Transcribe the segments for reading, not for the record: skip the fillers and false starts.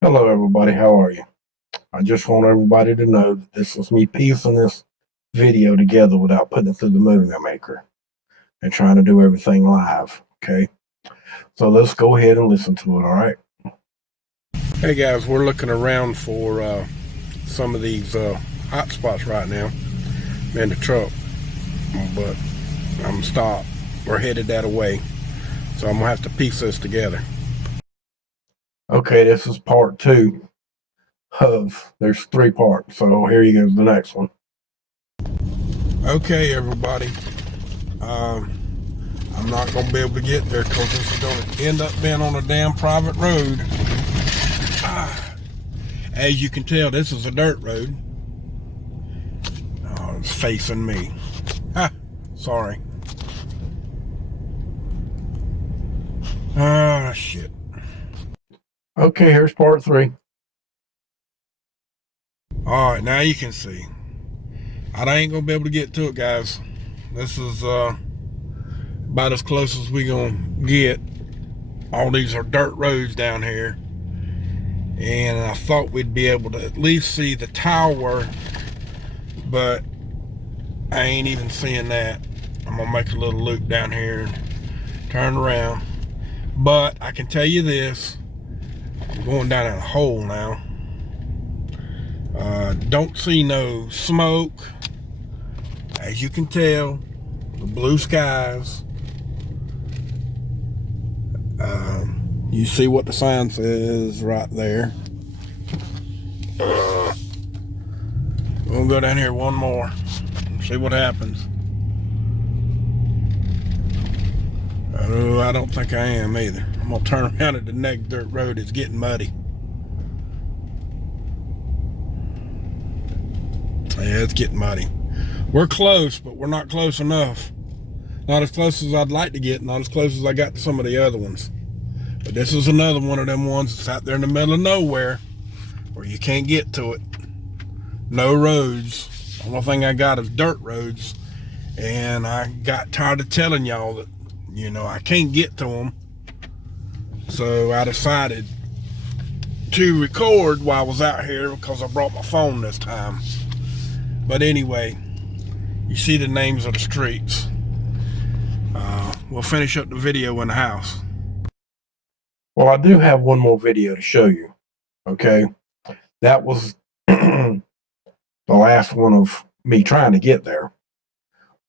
Hello, everybody. How are you? I just want everybody to know that this is me piecing this video together without putting it through the movie maker and trying to do everything live. Okay. So let's go ahead and listen to it. All right. Hey, guys, we're looking around for some of these hot spots right now. I'm in the truck, but I'm stopped. We're headed that way. So I'm going to have to piece this together. Okay, this is part two of, there's three parts. So here you go, the next one. Okay, everybody. I'm not going to be able to get there because this is going to end up being on a damn private road. As you can tell, this is a dirt road. Oh, it's facing me. Sorry. Ah, shit. Okay, here's part three. All right, now you can see. I ain't going to be able to get to it, guys. This is about as close as we going to get. All these are dirt roads down here. And I thought we'd be able to at least see the tower, but I ain't even seeing that. I'm gonna make a little loop down here and turn around. But I can tell you this, I'm going down in a hole now. Don't see no smoke. As you can tell, the blue skies. You see what the sign says right there. We'll go down here one more, see what happens. Oh, I don't think I am either. I'm gonna turn around at the next dirt road. It's getting muddy. Yeah, it's getting muddy. We're close, but we're not close enough. Not as close as I'd like to get, not as close as I got to some of the other ones. But this is another one of them ones that's out there in the middle of nowhere where you can't get to it. No roads. The only thing I got is dirt roads. And I got tired of telling y'all that, I can't get to them. So I decided to record while I was out here because I brought my phone this time. But anyway, you see the names of the streets. We'll finish up the video in the house. Well, I do have one more video to show you. Okay. That was the last one of me trying to get there.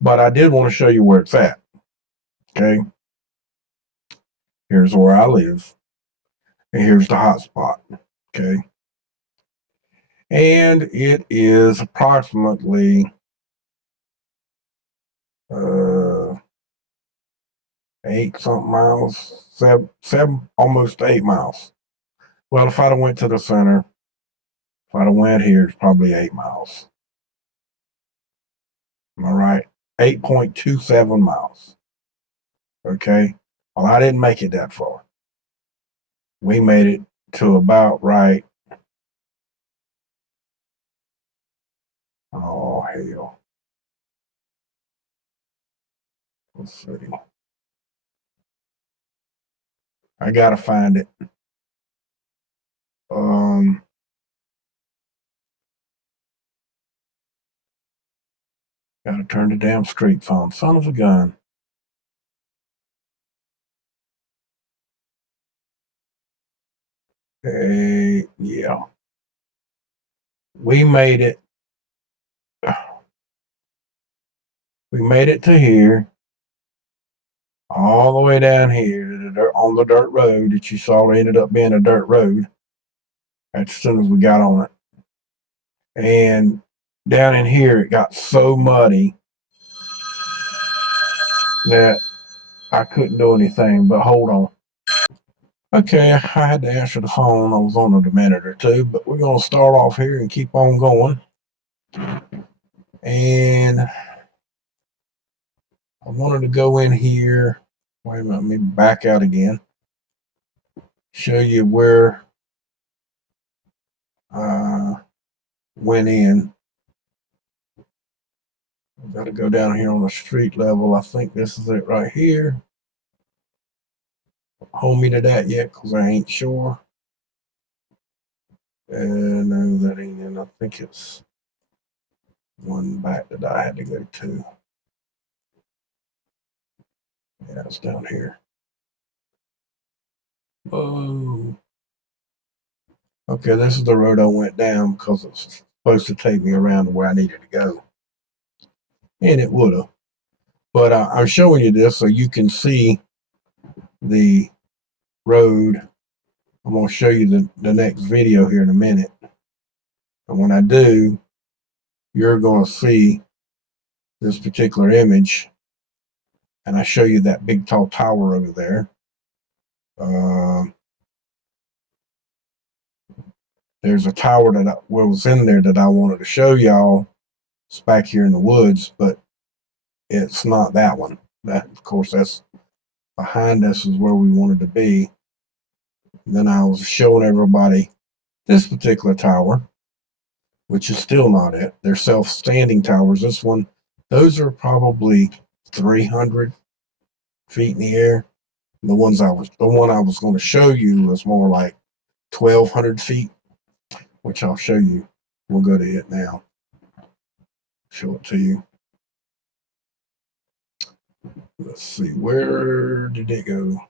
But I did want to show you where it's at. Okay. Here's where I live. And here's the hot spot. Okay. And it is approximately 8-something miles, seven, almost 8 miles. Well, if I'd have went to the center, if I'd have went here, it's probably 8 miles. Am I right? 8.27 miles. Okay. Well, I didn't make it that far. We made it to about right. Oh, hell. Let's see. I gotta find it. Gotta turn the damn streets on. Son of a gun. Hey, yeah. We made it. We made it to here. All the way down here on the dirt road that you saw ended up being a dirt road. As soon as we got on it. And down in here, it got so muddy that I couldn't do anything. But hold on. Okay, I had to answer the phone. I was on it a minute or two, but we're going to start off here and keep on going. And I wanted to go in here. Wait a minute, let me back out again. Show you where I went in. I've got to go down here on the street level. I think this is it right here. Hold me to that yet because I ain't sure. No, that ain't it. I think it's one back that I had to go to. Yeah, it's down here. Oh. Okay, this is the road I went down because it's supposed to take me around to where I needed to go. And it would have. But I'm showing you this so you can see the road. I'm going to show you the next video here in a minute. And when I do, you're going to see this particular image. And I show you that big tall tower over there. There's a tower that was in there that I wanted to show y'all. It's back here in the woods, but it's not that one. That, of course, that's behind us is where we wanted to be. And then I was showing everybody this particular tower, which is still not it. They're self-standing towers. This one, those are probably 300 feet in the air. The one I was going to show you was more like 1,200 feet, which I'll show you. We'll go to it now. Show it to you. Let's see, where did it go?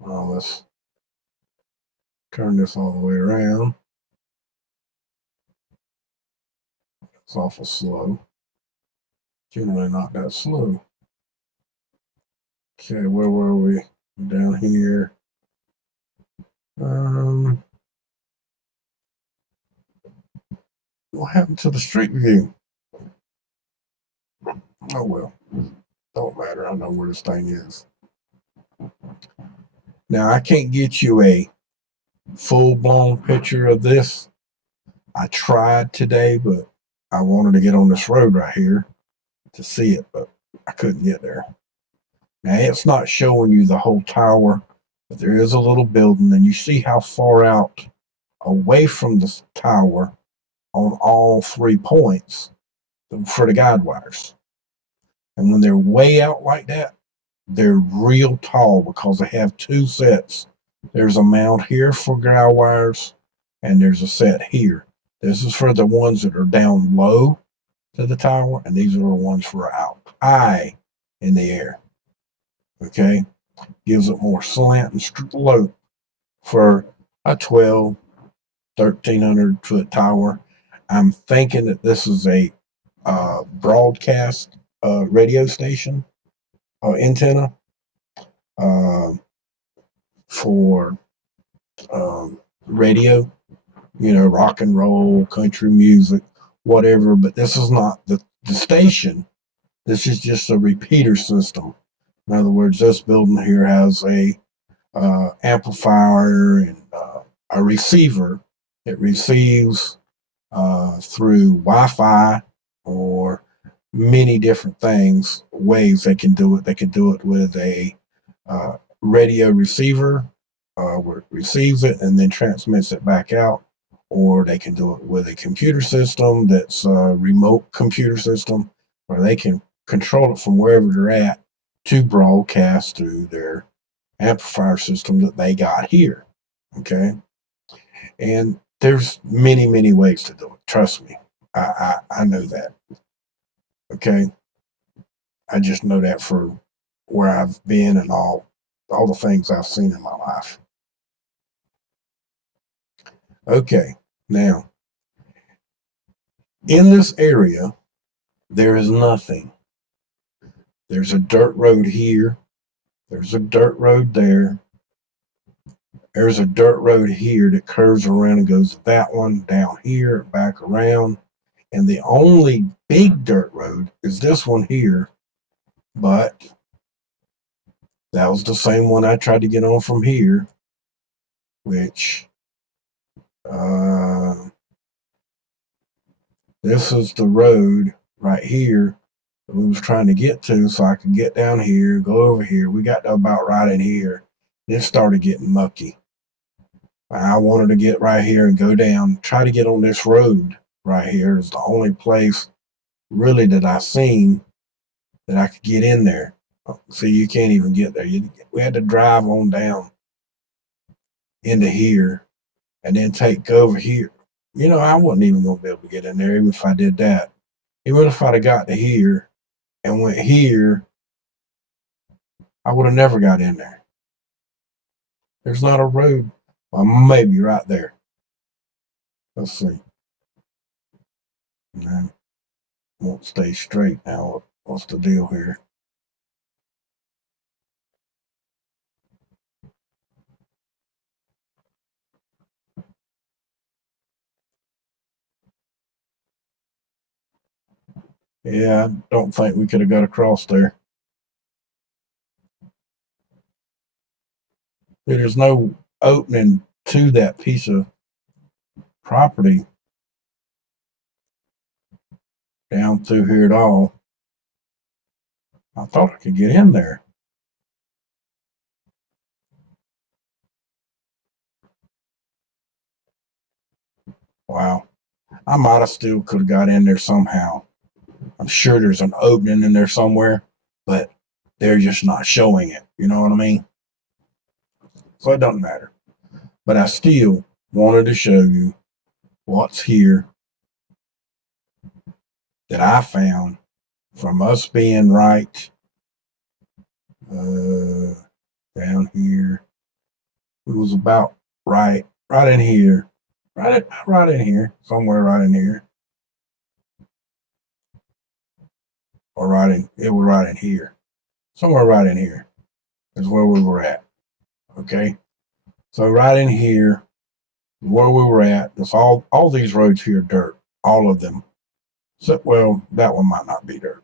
Well, let's turn this all the way around. It's awful slow. Generally not that slow. Okay, where were we? Down here. What happened to the street view? Oh well, don't matter. I know where this thing is. Now I can't get you a full-blown picture of this. I tried today, but I wanted to get on this road right here to see it, but I couldn't get there. Now it's not showing you the whole tower, but there is a little building, and you see how far out away from the tower on all 3 points for the guide wires. And when they're way out like that, they're real tall because they have 2 sets. There's a mount here for guide wires, and there's a set here. This is for the ones that are down low to the tower, and these are the ones for out high in the air. Okay, gives it more slant and slope for a 1,300 foot tower. I'm thinking that this is a broadcast radio station antenna for radio, rock and roll, country music, whatever. But this is not the station. This is just a repeater system. In other words, this building here has a amplifier and a receiver. It receives through Wi-Fi or many different ways they can do it. They can do it with a radio receiver where it receives it and then transmits it back out, or they can do it with a computer system that's a remote computer system where they can control it from wherever they're at to broadcast through their amplifier system that they got here. Okay, and there's many ways to do it. Trust me, I know that. Okay, I just know that for where I've been and all the things I've seen in my life. Okay, now in this area there is nothing. There's a dirt road here. There's a dirt road there. There's a dirt road here that curves around and goes to that one, down here, back around. And the only big dirt road is this one here. But that was the same one I tried to get on from here, which this is the road right here that we was trying to get to so I could get down here, go over here. We got to about right in here. It started getting mucky. I wanted to get right here and go down, try to get on this road right here. Is the only place really that I seen that I could get in there. See, you can't even get there. We had to drive on down into here and then take over here. You know, I wasn't even going to be able to get in there even if I did that. Even if I'd have got to here and went here, I would have never got in there. There's not a road. Well, maybe right there. Let's see. No, won't stay straight now. What's the deal here? Yeah, I don't think we could have got across there. There's no opening to that piece of property down through here at all. I thought I could get in there. Wow. I might have still could have got in there somehow. I'm sure there's an opening in there somewhere, but they're just not showing it. You know what I mean? So it doesn't matter. But I still wanted to show you what's here that I found from us being right down here. It was about right in here, right in here, somewhere right in here, or it was right in here, somewhere right in here is where we were at. Okay, so right in here, where we were at, that's all these roads here are dirt, all of them. So, well, that one might not be dirt,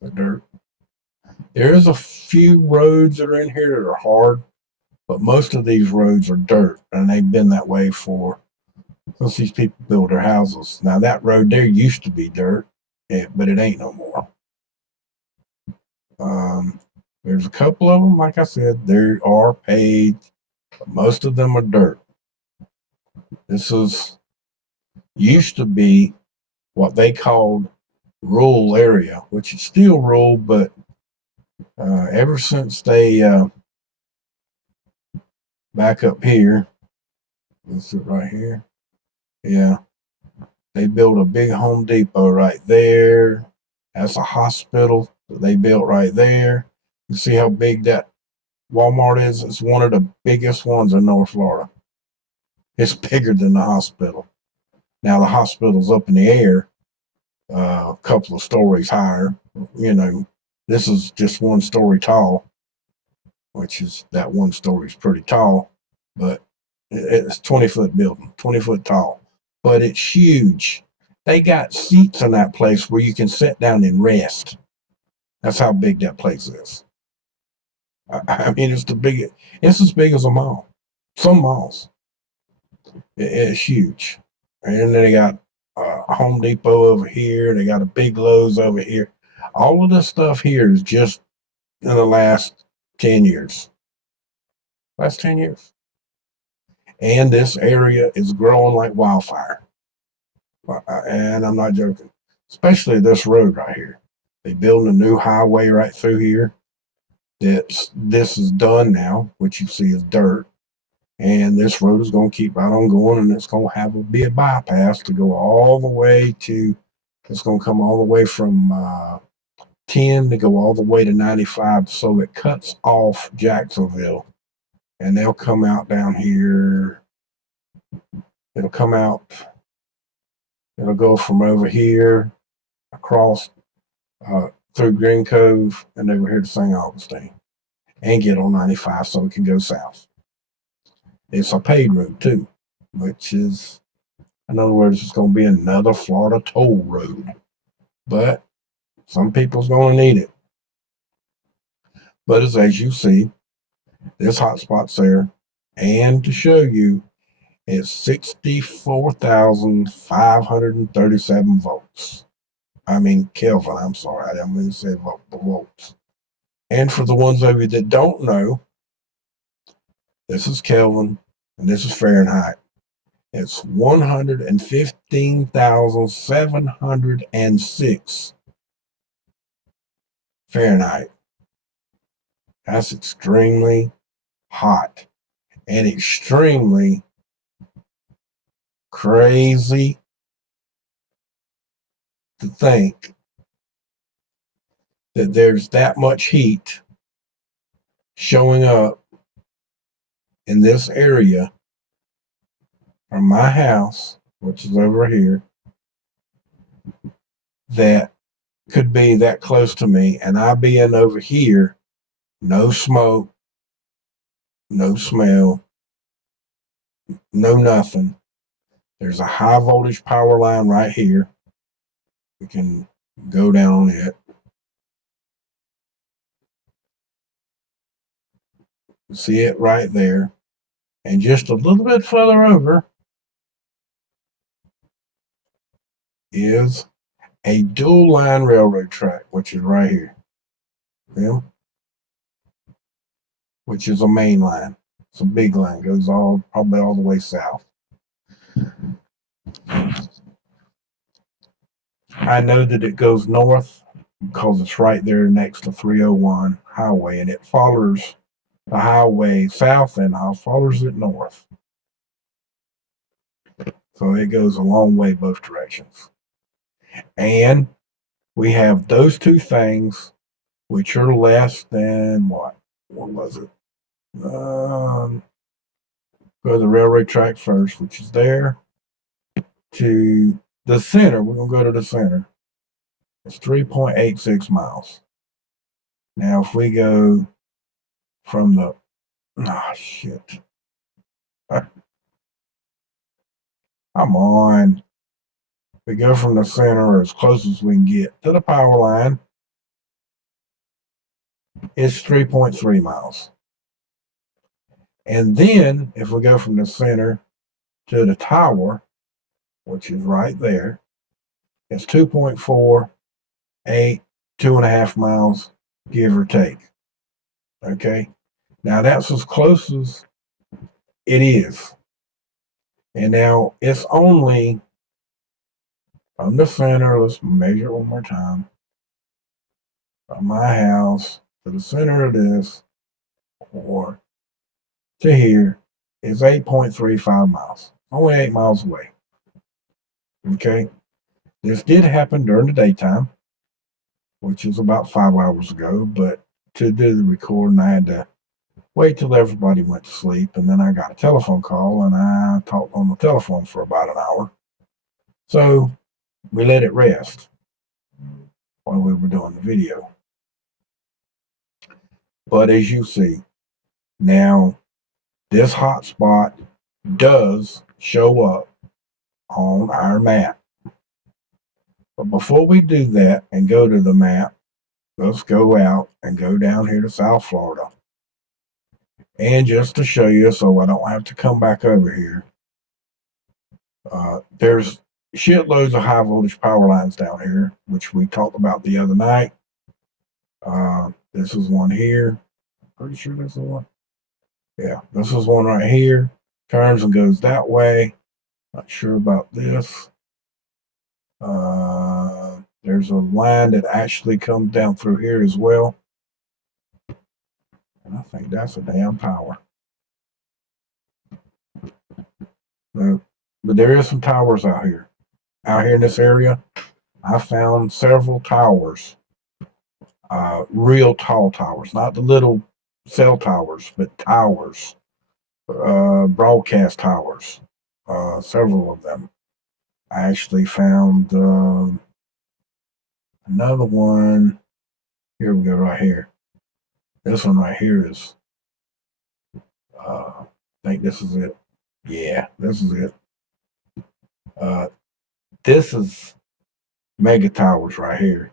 but dirt. There is a few roads that are in here that are hard, but most of these roads are dirt, and they've been that way since these people built their houses. Now that road there used to be dirt, but it ain't no more. There's a couple of them, like I said, they are paved, but most of them are dirt. This used to be what they called rural area, which is still rural, but ever since they back up here, this is right here, yeah, they built a big Home Depot right there. That's a hospital that they built right there. You see how big that Walmart is? It's one of the biggest ones in North Florida. It's bigger than the hospital. Now the hospital's up in the air, a couple of stories higher. You know, this is just one story tall, which is that one story is pretty tall, but it's 20-foot building, 20-foot tall, but it's huge. They got seats in that place where you can sit down and rest. That's how big that place is. I mean, it's as big as a mall. Some malls. It's huge. And then they got a Home Depot over here. They got a Big Lowe's over here. All of this stuff here is just in the last 10 years. Last 10 years. And this area is growing like wildfire. And I'm not joking. Especially this road right here. They building a new highway right through here. This is done now, which you see is dirt. And this road is going to keep right on going, and it's going to be a bypass to go all the way to, it's going to come all the way from 10 to go all the way to 95. So it cuts off Jacksonville, and they'll come out down here. It'll come out, it'll go from over here across through Green Cove and over here to St. Augustine and get on 95 so it can go south. It's a paid road too, which is, in other words, it's going to be another Florida toll road. But some people's going to need it. But as you see, this hotspot's there. And to show you, it's 64,537 volts. I mean, Kelvin, I'm sorry. I didn't mean to say volts. And for the ones of you that don't know, this is Kelvin and this is Fahrenheit. It's 115,706 Fahrenheit. That's extremely hot and extremely crazy to think that there's that much heat showing up in this area from my house, which is over here, that could be that close to me, and I being over here, no smoke, no smell, no nothing. There's a high voltage power line right here. We can go down on it. See it right there. And just a little bit further over is a dual line railroad track, which is right here. Yeah. Which is a main line. It's a big line, goes probably all the way south. I know that it goes north because it's right there next to 301 highway, and it follows the highway south and follows it north. So it goes a long way both directions. And we have those two things, which are less than what? What was it? Go to the railroad track first, which is there, to the center. We're going to go to the center. It's 3.86 miles. Now, if we go from the, shit. Come on. We go from the center, or as close as we can get to the power line. It's 3.3 miles. And then, if we go from the center to the tower, which is right there, it's 2.48, 2.5 miles, give or take. Okay? Now, that's as close as it is. And now, it's only from the center, let's measure it one more time, from my house to the center of this, or to here, is 8.35 miles. Only 8 miles away. Okay? This did happen during the daytime, which is about 5 hours ago, but to do the recording, I had to wait till everybody went to sleep, and then I got a telephone call, and I talked on the telephone for about an hour. So we let it rest while we were doing the video. But as you see, now this hotspot does show up on our map. But before we do that and go to the map, let's go out and go down here to South Florida. And just to show you, so I don't have to come back over here, there's shitloads of high voltage power lines down here, which we talked about the other night. This is one here. Pretty sure this is one. Yeah, this is one right here. Turns and goes that way. Not sure about this. There's a line that actually comes down through here as well. And I think that's a damn power. No, but there is some towers out here. Out here in this area, I found several towers. Real tall towers, not the little cell towers, but towers. Broadcast towers. Several of them. I actually found another one. Here we go, right here. This one right here is, I think this is it. Yeah, this is it. This is mega towers right here.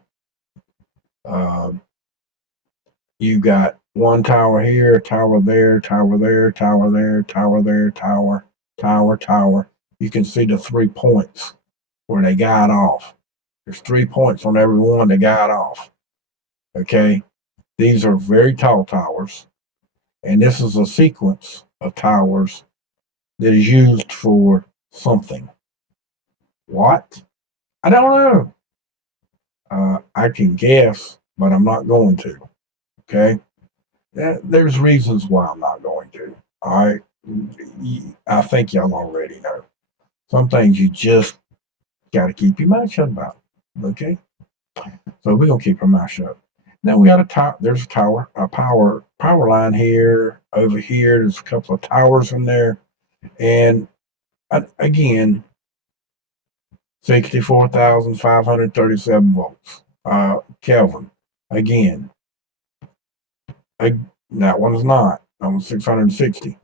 You got one tower here, tower there, tower there, tower there, tower there, tower, tower, tower. You can see the 3 points where they got off. There's 3 points on every one they got off. Okay? These are very tall towers. And this is a sequence of towers that is used for something. What? I don't know. I can guess, but I'm not going to. Okay? There's reasons why I'm not going to. All right? I think y'all already know. Some things you just got to keep your mouth shut about. Okay? So we're going to keep our mouth shut. Now we got a tower. There's a tower, a power line here. Over here, there's a couple of towers in there. And again, 64,537 volts. Kelvin. Again, that one's not. That one's 660.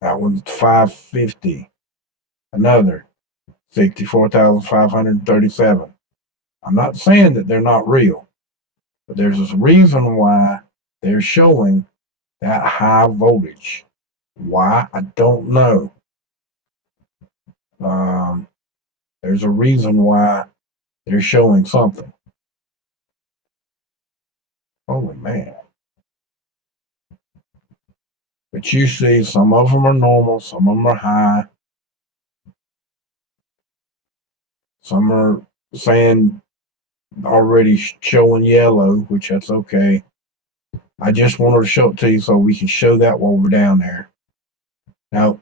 That one's 550. Another 64,537. I'm not saying that they're not real, but there's a reason why they're showing that high voltage. Why? I don't know. There's a reason why they're showing something. Holy man. But you see, some of them are normal, some of them are high. Some are saying already showing yellow, which that's okay. I just wanted to show it to you so we can show that while we're down there. Now,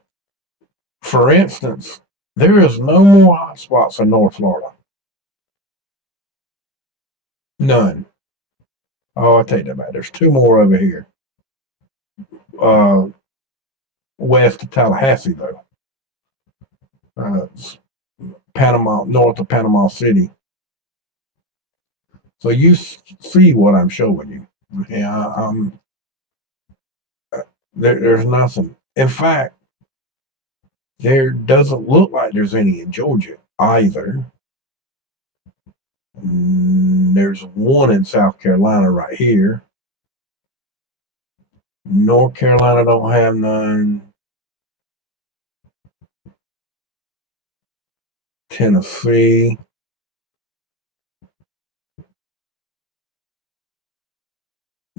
for instance, there is no more hotspots in North Florida. None. Oh, I take that back. There's two more over here. West of Tallahassee, though. Panama, north of Panama City. So you see what I'm showing you. Yeah, there's nothing. In fact, there doesn't look like there's any in Georgia either. There's one in South Carolina right here. North Carolina don't have none. Tennessee.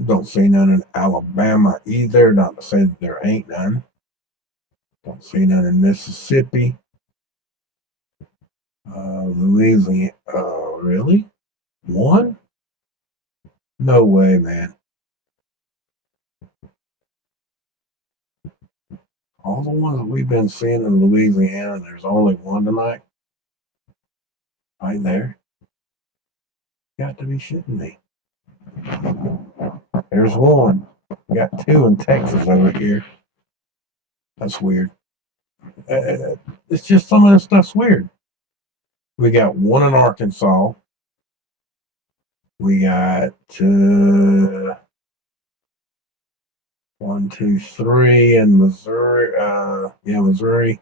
Don't see none in Alabama either. Not to say that there ain't none. Don't see none in Mississippi. Louisiana. Really? One? No way, man. All the ones that we've been seeing in Louisiana, there's only one tonight. Right there. Got to be shitting me. There's one. We got two in Texas over here. That's weird. It's just some of this stuff's weird. We got one in Arkansas. We got 1, 2, 3 in Missouri. Missouri.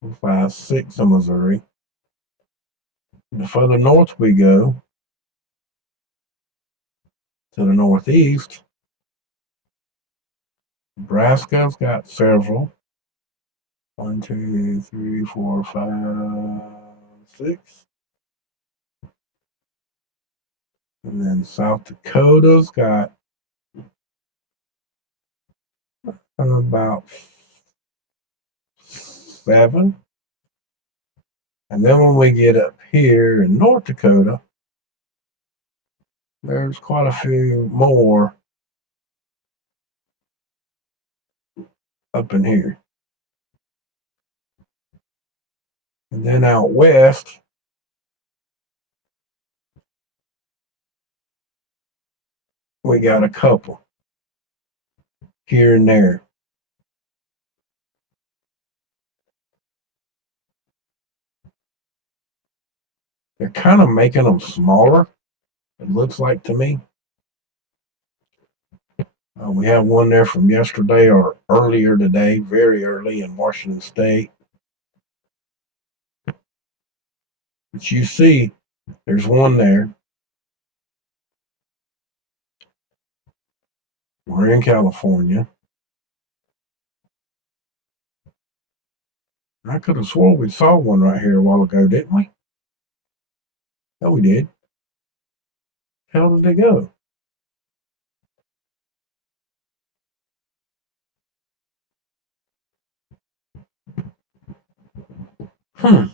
4, 5, 6 in Missouri. The further north we go, to the northeast, Nebraska's got several. 1, 2, 3, 4, 5, 6. And then South Dakota's got about 7. And then when we get up here in North Dakota, there's quite a few more up in here. And then out west, we got a couple here and there. They're kind of making them smaller, it looks like to me. We have one there from yesterday or earlier today, very early in Washington State. But you see, there's one there. We're in California. I could have swore we saw one right here a while ago, didn't we? No, we did. How did they go? Hmm.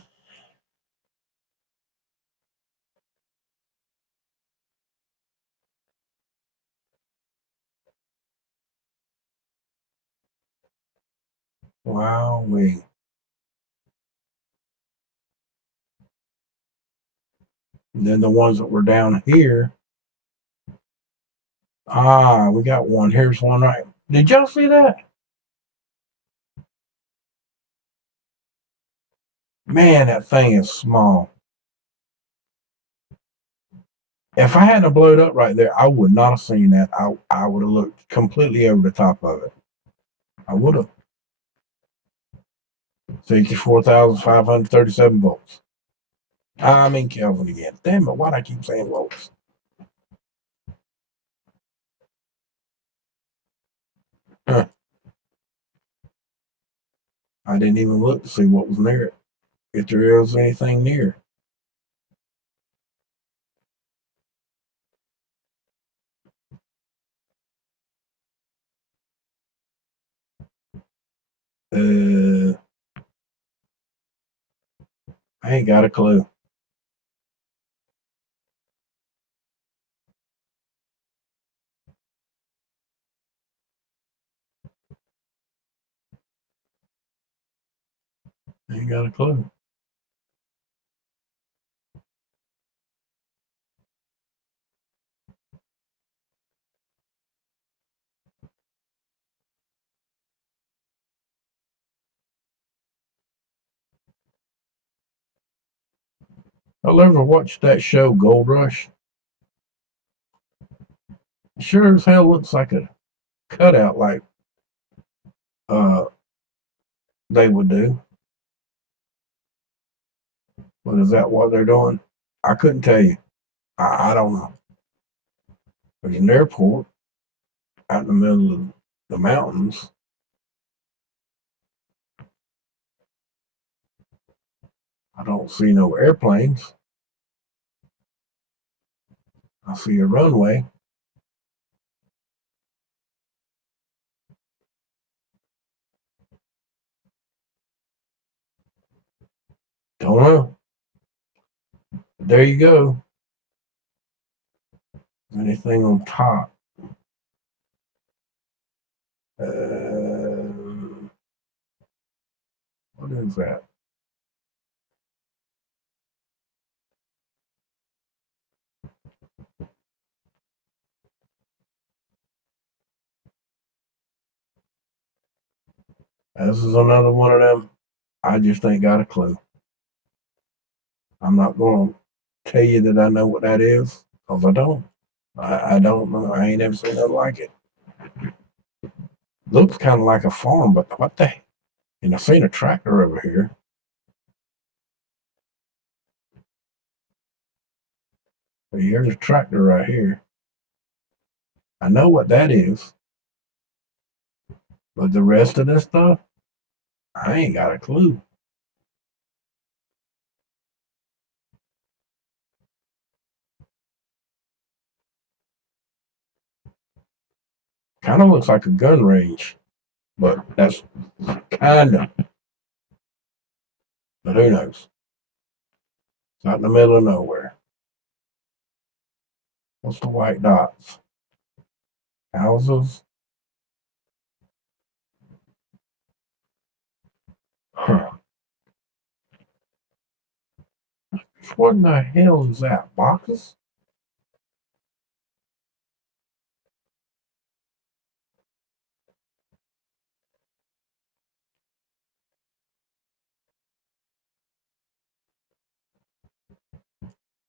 Wow, and then the ones that were down here. We got one. Here's one right. Did y'all see that? Man, that thing is small. If I hadn't blown up right there, I would not have seen that. I would have looked completely over the top of it. I would have. 64,537 volts. I mean Kelvin again. Damn it, why'd I keep saying volts? Huh. I didn't even look to see what was near it. If there is anything near. I ain't got a clue. I ain't got a clue. I'll ever watch that show, Gold Rush. Sure as hell looks like a cutout like uh they would do. But is that what they're doing? I couldn't tell you. I don't know. There's an airport out in the middle of the mountains. I don't see no airplanes. I see a runway. Don't know. There you go. Anything on top? What is that? This is another one of them. I just ain't got a clue. I'm not going to tell you that I know what that is, because I don't. I don't know. I ain't ever seen nothing like it. Looks kind of like a farm, but what the? And I seen a tractor over here. But here's a tractor right here. I know what that is, but the rest of this stuff, I ain't got a clue. Kind of looks like a gun range, but that's kind of. But who knows? It's out in the middle of nowhere. What's the white dots? Houses? Huh. What in the hell is that? Boxes?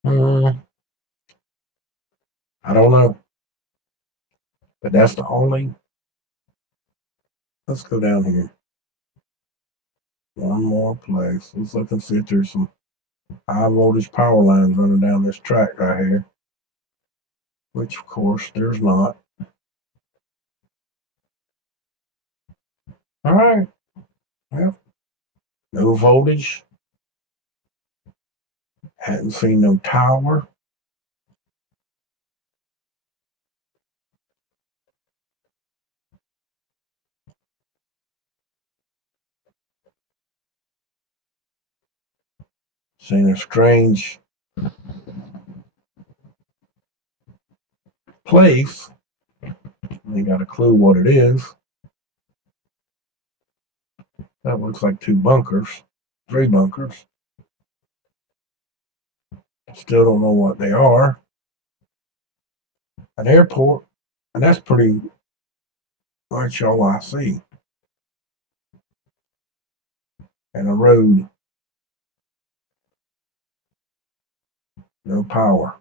I don't know. But that's the only. Let's go down here. One more place. Let's look and see if there's some high voltage power lines running down this track right here. Which, of course, there's not. All right. Well, no voltage. Hadn't seen no tower. Seen a strange place. Ain't got a clue what it is. That looks like 2 bunkers, 3 bunkers. Still don't know what they are. An airport, and that's pretty much all I see. And a road, no power.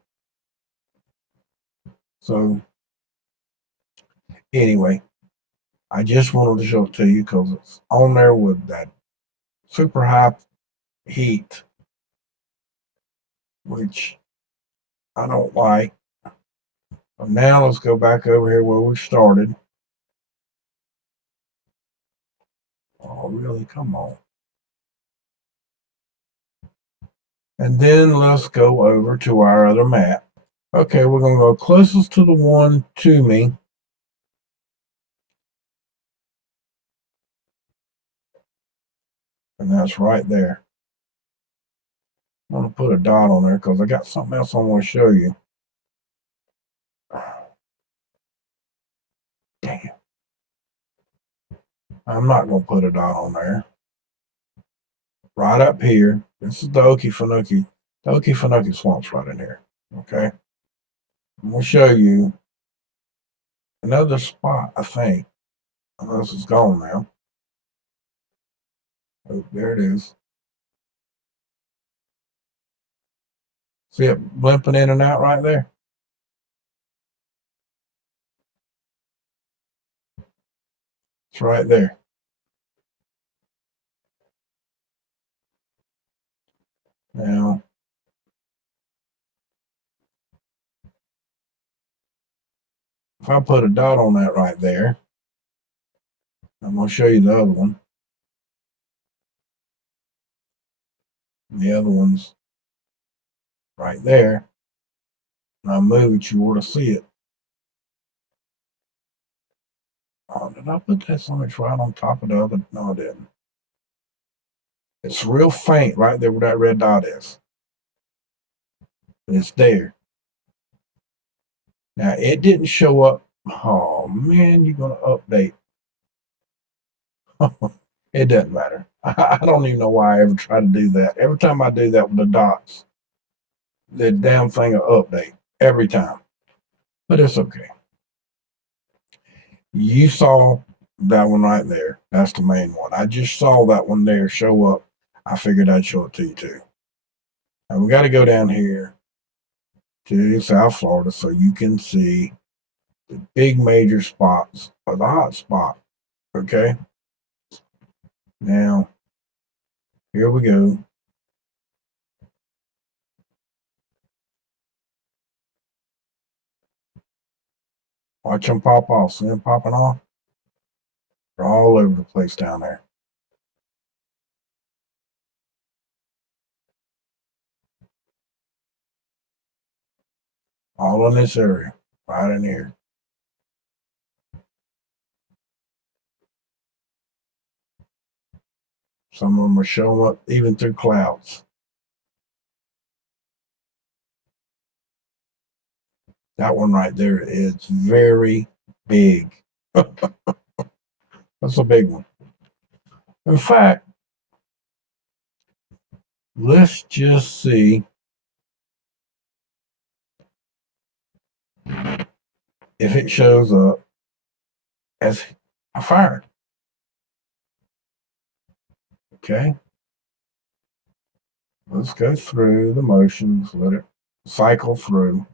So anyway, I just wanted to show it to you because it's on there with that super high heat, which I don't like. But now let's go back over here where we started. Oh, really? Come on. And then let's go over to our other map. Okay, we're going to go closest to the one to me. And that's right there. I'm going to put a dot on there because I got something else I want to show you. Damn. I'm not going to put a dot on there. Right up here. This is the Okefenokee. The Okefenokee Swamp's right in here. Okay. I'm going to show you another spot, I think. This is gone now. Oh, there it is. See it blimping in and out right there? It's right there. Now, if I put a dot on that right there, I'm going to show you the other one. The other one's right there. And I'll move it, you ought to see it. Oh, did I put that so much right on top of the other? No, I didn't. It's real faint right there where that red dot is. It's there. Now, it didn't show up. Oh, man, you're going to update. It doesn't matter. I don't even know why I ever try to do that. Every time I do that with the dots, the damn thing will update. Every time. But it's okay. You saw that one right there. That's the main one. I just saw that one there show up. I figured I'd show it to you too. And we got to go down here to South Florida so you can see the big major spots of the hot spot. Okay. Now, here we go. Watch them pop off. See them popping off? They're all over the place down there. All in this area, right in here. Some of them are showing up even through clouds. That one right there is very big. That's a big one. In fact, let's just see if it shows up as a fire. Okay. Let's go through the motions, let it cycle through.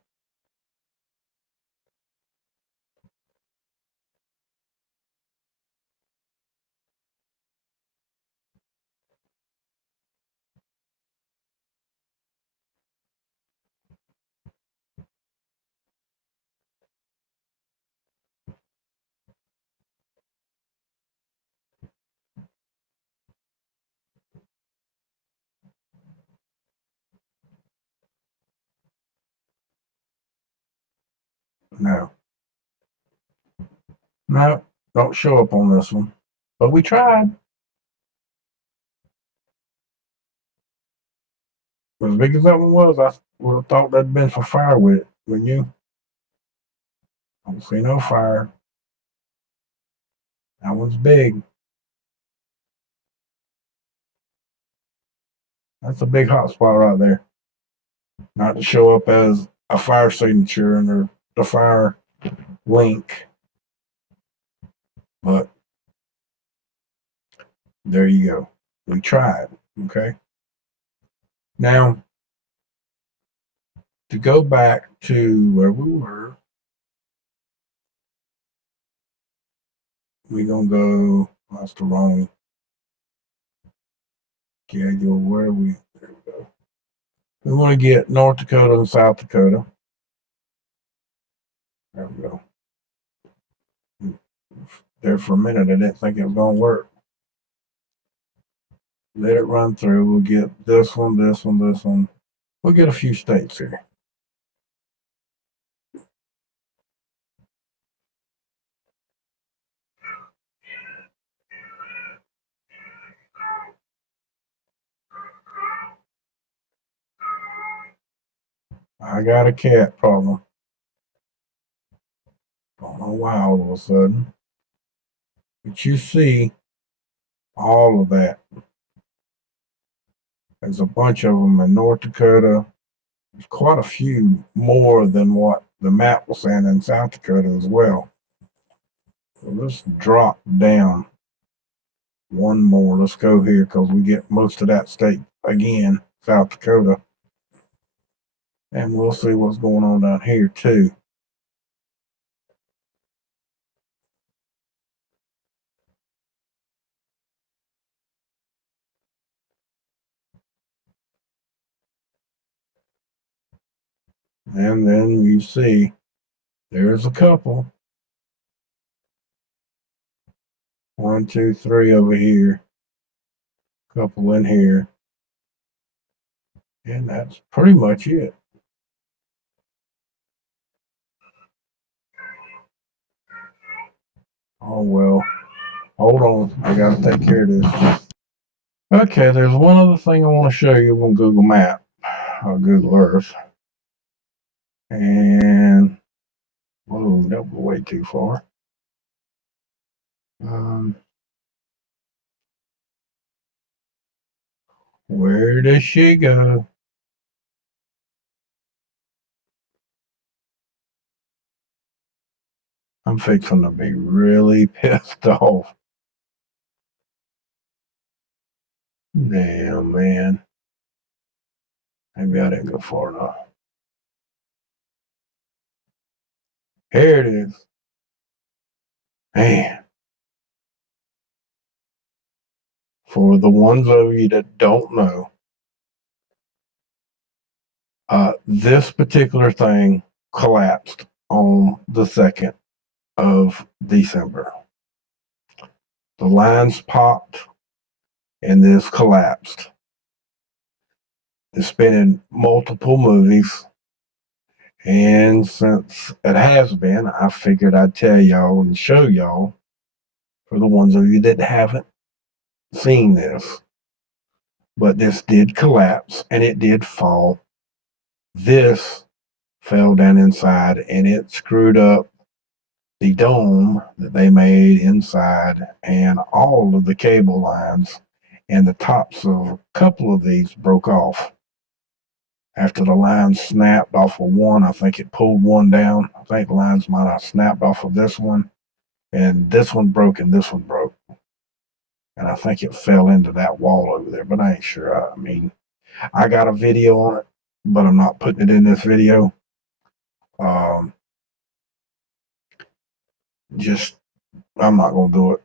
No. No, don't show up on this one. But we tried. As big as that one was, I would have thought that'd been for fire with it, wouldn't you? I don't see no fire. That one's big. That's a big hot spot right there. Not to show up as a fire signature or the fire link, but there you go. We tried. Okay. Now, to go back to where we were, we're going to go, that's the wrong schedule. Where are we? There we go. We want to get North Dakota and South Dakota. There we go. There for a minute, I didn't think it was going to work. Let it run through. We'll get this one, this one, this one. We'll get a few states here. I got a cat problem. Don't know why all of a sudden. But you see all of that. There's a bunch of them in North Dakota. There's quite a few more than what the map was saying in South Dakota as well. So let's drop down one more. Let's go here because we get most of that state again, South Dakota. And we'll see what's going on down here too. And then you see there's a couple. 1, 2, 3 over here. Couple in here. And that's pretty much it. Oh well. Hold on. I gotta take care of this. Okay, there's one other thing I want to show you on Google Map or Google Earth. And whoa, that was way too far. Where does she go? I'm fixing to be really pissed off. Damn, man. Maybe I didn't go far enough. Here it is. Man. For the ones of you that don't know, this particular thing collapsed on the 2nd of December. The lines popped and this collapsed. It's been in multiple movies. And since it has been, I figured I'd tell y'all and show y'all for the ones of you that haven't seen this. But this did collapse and it did fall. This fell down inside and it screwed up the dome that they made inside and all of the cable lines, and the tops of a couple of these broke off. After the line snapped off of one, I think it pulled one down. I think the lines might have snapped off of this one, and this one broke and this one broke. And I think it fell into that wall over there, but I ain't sure. I mean, I got a video on it, but I'm not putting it in this video. I'm not going to do it.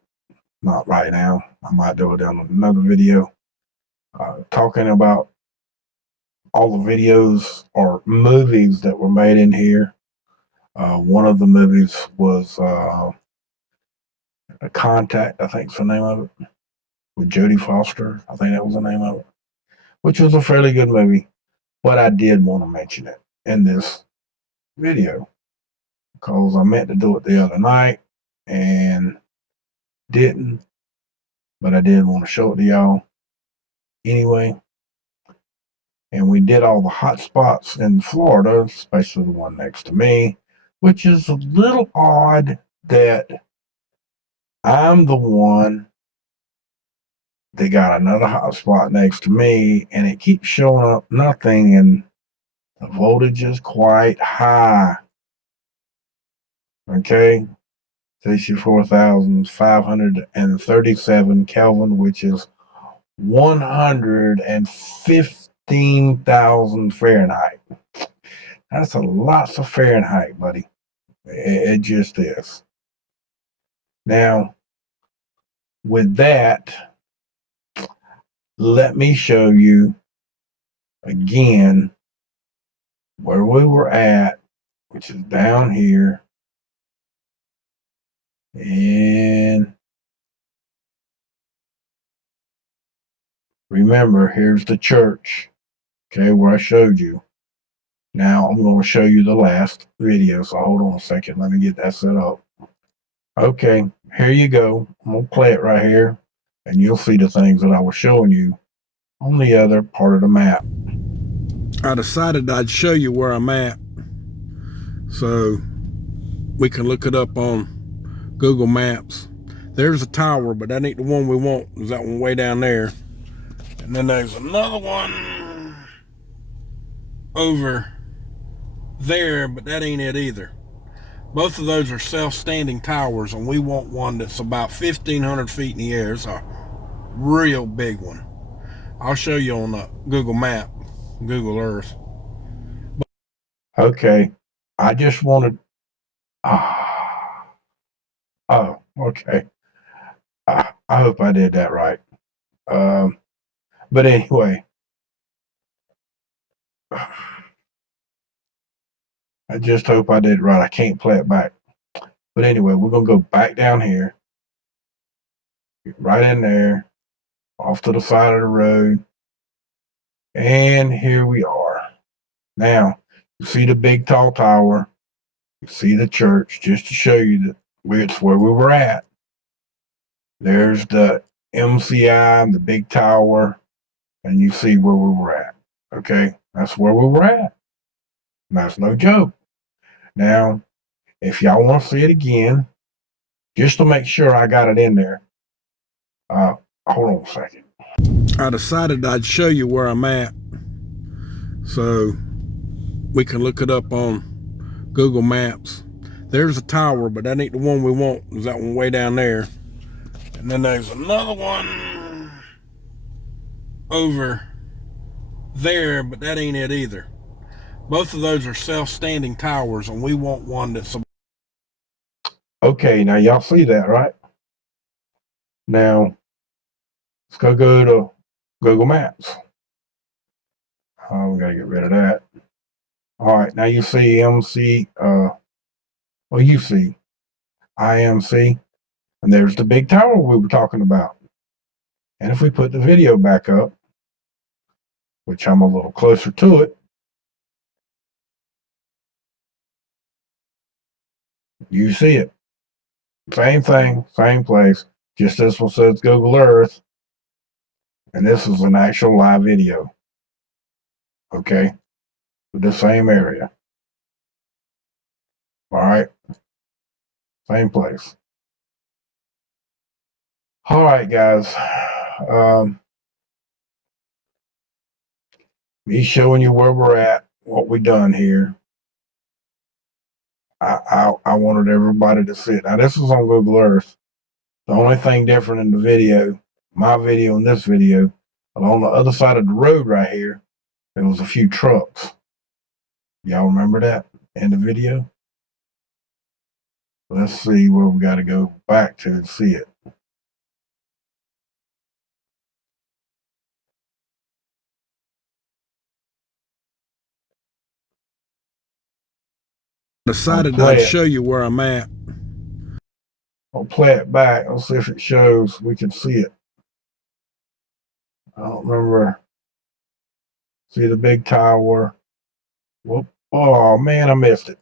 Not right now. I might do it on another video. Talking about all the videos or movies that were made in here. One of the movies was A Contact, I think is the name of it, with Jodie Foster. I think that was the name of it, which was a fairly good movie. But I did want to mention it in this video because I meant to do it the other night and didn't, but I did want to show it to y'all anyway. And we did all the hot spots in Florida, especially the one next to me, which is a little odd that I'm the one they got another hotspot next to me, and it keeps showing up nothing, and the voltage is quite high. Okay, 64,537 Kelvin, which is 115,000 Fahrenheit. That's a lots of Fahrenheit, buddy. It just is. Now, with that, let me show you again where we were at, which is down here. And remember, here's the church, okay, where I showed you. Now I'm going to show you the last video, so hold on a second. Let me get that set up. Okay, here you go. I'm going to play it right here, and you'll see the things that I was showing you on the other part of the map. I decided I'd show you where I'm at, so we can look it up on Google Maps. There's a tower, but that ain't the one we want. There's that one way down there. And then there's another one over there, but that ain't it either. Both of those are self-standing towers, and we want one that's about 1,500 feet in the air. It's a real big one. I'll show you on the Google Map, Google Earth. Okay, I just wanted... Oh, okay. I hope I did that right. But anyway, I just hope I did it right. I can't play it back. But anyway, we're going to go back down here, get right in there, off to the side of the road. And here we are. Now, you see the big tall tower. You see the church, just to show you that it's where we were at. There's the MCI, the big tower, and you see where we were at. Okay, that's where we were at. And that's no joke. Now, if y'all want to see it again, just to make sure I got it in there, hold on a second. I decided I'd show you where I'm at, so we can look it up on Google Maps. There's a tower, but that ain't the one we want. There's that one way down there. And then there's another one over there, but that ain't it either. Both of those are self-standing towers, and we want one that's... Okay, now y'all see that, right? Now, let's go to Google Maps. We gotta get rid of that. All right, now you see MC, you see IMC, and there's the big tower we were talking about. And if we put the video back up, which I'm a little closer to it, you see it. Same thing, same place, just this one says Google Earth, and this is an actual live video. Okay, with the same area. All right, same place. All right, guys. Me showing you where we're at, what we done here. I wanted everybody to see it. Now, this was on Google Earth. The only thing different in the video, my video and this video, along the other side of the road right here, there was a few trucks. Y'all remember that in the video? Let's see where we got to go back to and see it. Decided I'd show you where I'm at. I'll play it back. I'll see if it shows. We can see it. I don't remember. See the big tower. Whoop. Oh, man, I missed it.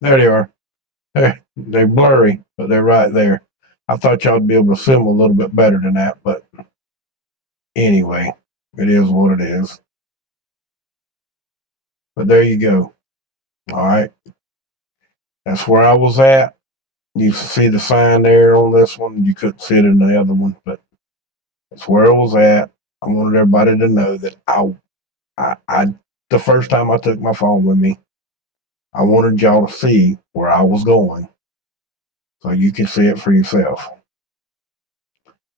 There they are. They're blurry, but they're right there. I thought y'all would be able to see them a little bit better than that, but anyway, it is what it is. But there you go. All right. That's where I was at. You see the sign there on this one. You couldn't see it in the other one, but that's where I was at. I wanted everybody to know that I the first time I took my phone with me, I wanted y'all to see where I was going, so you can see it for yourself.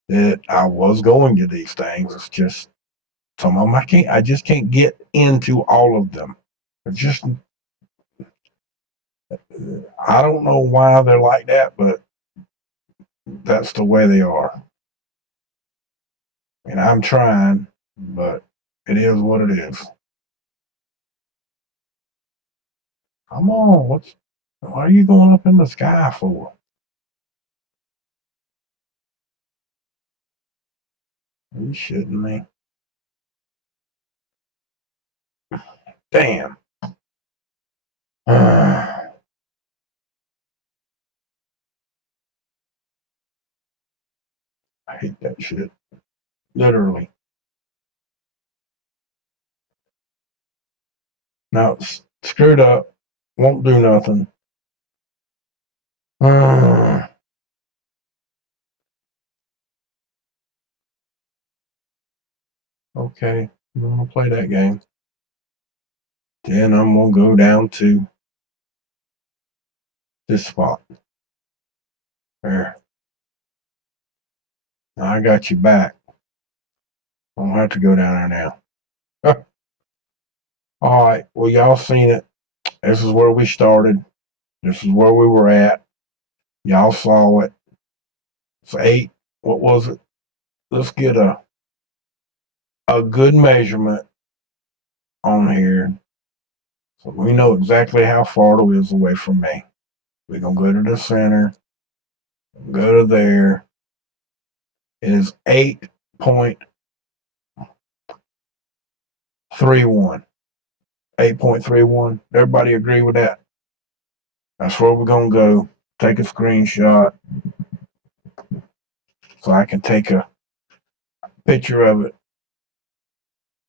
That I was going to these things. It's just some of them I just can't get into all of them. It's just I don't know why they're like that, but that's the way they are. And I'm trying, but it is what it is. Come on, why are you going up in the sky for? Are you shitting me? Damn. I hate that shit. Literally. Now it's screwed up. Won't do nothing. Okay, I'm gonna play that game. Then I'm gonna go down to this spot. There. I got you back. I don't have to go down there now. All right. Well, y'all seen it. This is where we started. This is where we were at. Y'all saw it. It's 8. What was it? Let's get a good measurement on here, so we know exactly how far it is away from me. We're gonna go to the center. Go to there. It is 8.31. 8.31. Everybody agree with that? That's where we're gonna go. Take a screenshot so I can take a picture of it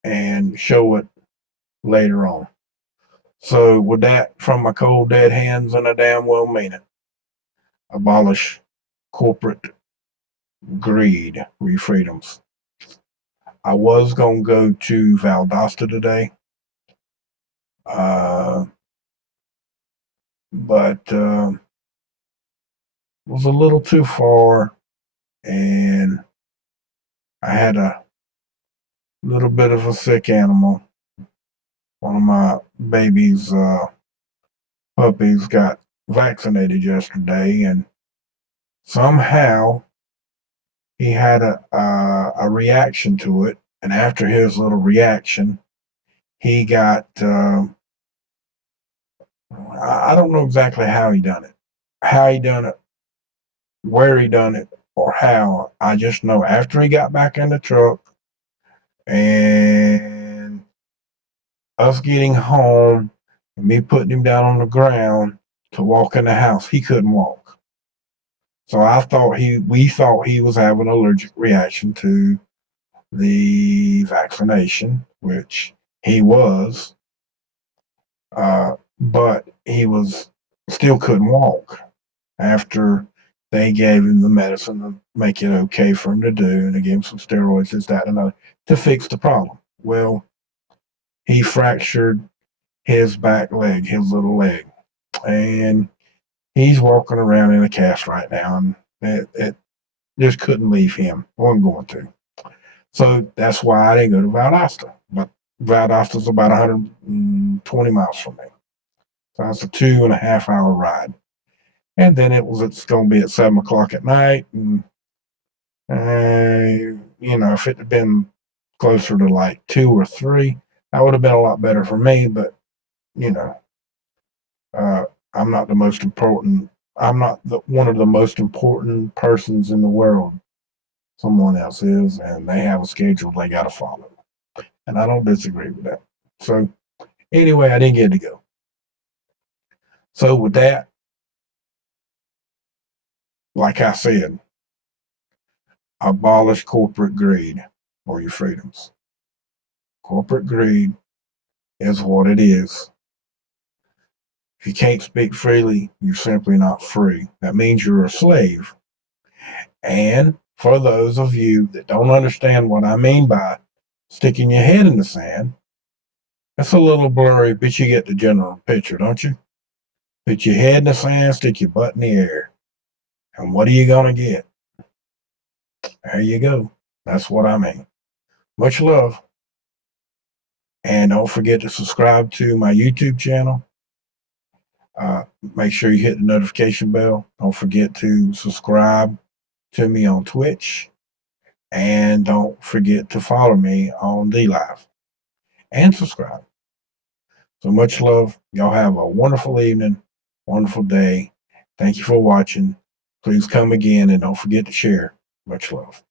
and show it later on. So with that from my cold dead hands, and I damn well mean it. Abolish corporate greed, free freedoms. I was gonna go to Valdosta today, but it was a little too far, and I had a little bit of a sick animal. One of my baby's puppies got vaccinated yesterday, and somehow he had a reaction to it. And after his little reaction, he got I don't know exactly how he done it, where he done it, or how. I just know after he got back in the truck and us getting home and me putting him down on the ground to walk in the house, he couldn't walk. So we thought he was having an allergic reaction to the vaccination, which he was, but he was still couldn't walk after they gave him the medicine to make it okay for him to do, and they gave him some steroids, this, that, and another, to fix the problem. Well, he fractured his back leg, his little leg, and he's walking around in a cast right now, and it just couldn't leave him. Wasn't going to. So that's why I didn't go to Valdosta. But Valdosta's about 120 miles from me. So that's a 2.5 hour ride. And then it's going to be at 7 o'clock at night. And, if it had been closer to like 2 or 3, that would have been a lot better for me. But, you know, I'm not the most important. I'm not one of the most important persons in the world. Someone else is, and they have a schedule they got to follow. And I don't disagree with that. So, anyway, I didn't get to go. So, with that, like I said, abolish corporate greed or your freedoms. Corporate greed is what it is. If you can't speak freely, you're simply not free. That means you're a slave. And for those of you that don't understand what I mean by sticking your head in the sand, it's a little blurry, but you get the general picture, don't you? Put your head in the sand, stick your butt in the air. And what are you going to get? There you go. That's what I mean. Much love. And don't forget to subscribe to my YouTube channel. Make sure you hit the notification bell. Don't forget to subscribe to me on Twitch. And don't forget to follow me on DLive. And subscribe. So much love. Y'all have a wonderful evening, wonderful day. Thank you for watching. Please come again and don't forget to share. Much love.